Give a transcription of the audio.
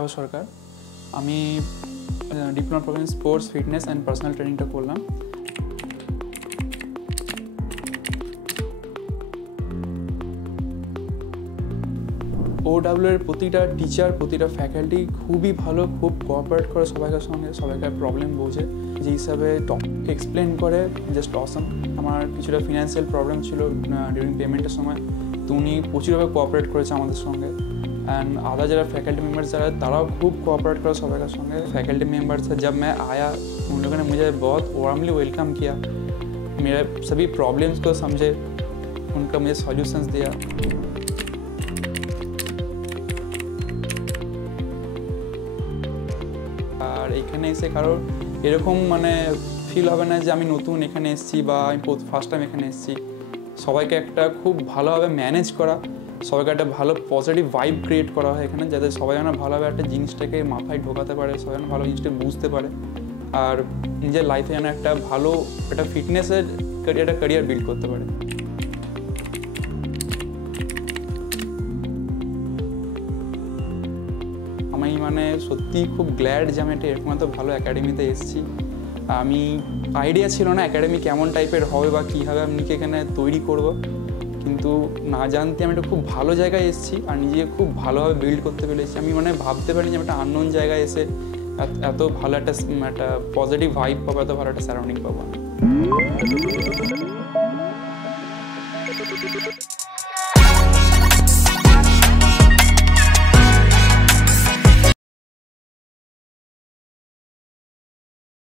নীলাভ সরকার। আমি diploma program sports fitness and personal ট্রেনিংটা করলাম। OW এর প্রতিটা টিচার, প্রতিটা ফ্যাকাল্টি খুবই ভালো, খুব কোঅপারেট করে সবাইকার সঙ্গে, সবাইকার প্রবলেম বোঝে, যে হিসাবে টপিক এক্সপ্লেন করে, জাস্ট অসাম। আমার কিছুটা ফিনান্সিয়াল প্রবলেম ছিল ডিউরিং পেমেন্টের সময়, তো উনি প্রচুরভাবে কোঅপারেট করেছে আমাদের সঙ্গে। एंड आधा जरा फैकल्टी मेम्बर्स जरा तारा खूब कोऑपरेट करो सब के संगे। फैकल्टी मेम्बर्स से जब मैं आया उन लोगों ने मुझे बहुत वार्मली वेलकम किया, मेरे सभी प्रॉब्लम्स को समझे, उनका मुझे सॉल्यूशंस दिया। और এখানে এসে কারো এরকম মানে ফিল হবে না যে আমি নতুন এখানে এসেছি বা আমি ফার্স্ট টাইম এখানে এসেছি। সবাইকে একটা খুব ভালোভাবে ম্যানেজ করা, সবাইকে একটা ভালো পজিটিভ ভাইব ক্রিয়েট করা হয় এখানে, যাতে সবাই যেন ভালোভাবে একটা জিনিসটাকে মাথায় ঢোকাতে পারে, সবাই যেন ভালো জিনিসটা বুঝতে পারে, আর নিজের লাইফে যেন একটা ভালো একটা ফিটনেসের একটা ক্যারিয়ার বিল্ড করতে পারে। আমি মানে সত্যিই খুব গ্ল্যাড যে আমি এরকম একটা ভালো একাডেমিতে এসেছি। আমি আইডিয়া ছিল না একাডেমি কেমন টাইপের হবে বা কীভাবে আমি নিজেকে এখানে তৈরি করব, কিন্তু না জানতে আমি একটা খুব ভালো জায়গায় এসেছি আর নিজেকে খুব ভালোভাবে বিল্ড করতে পেরেছি। আমি মানে ভাবতে পারিনি যে আমি একটা আননোন জায়গায় এসে এত ভালো একটা পজিটিভ ভাইব পাবো, এত ভালো একটা সারাউন্ডিং পাবো।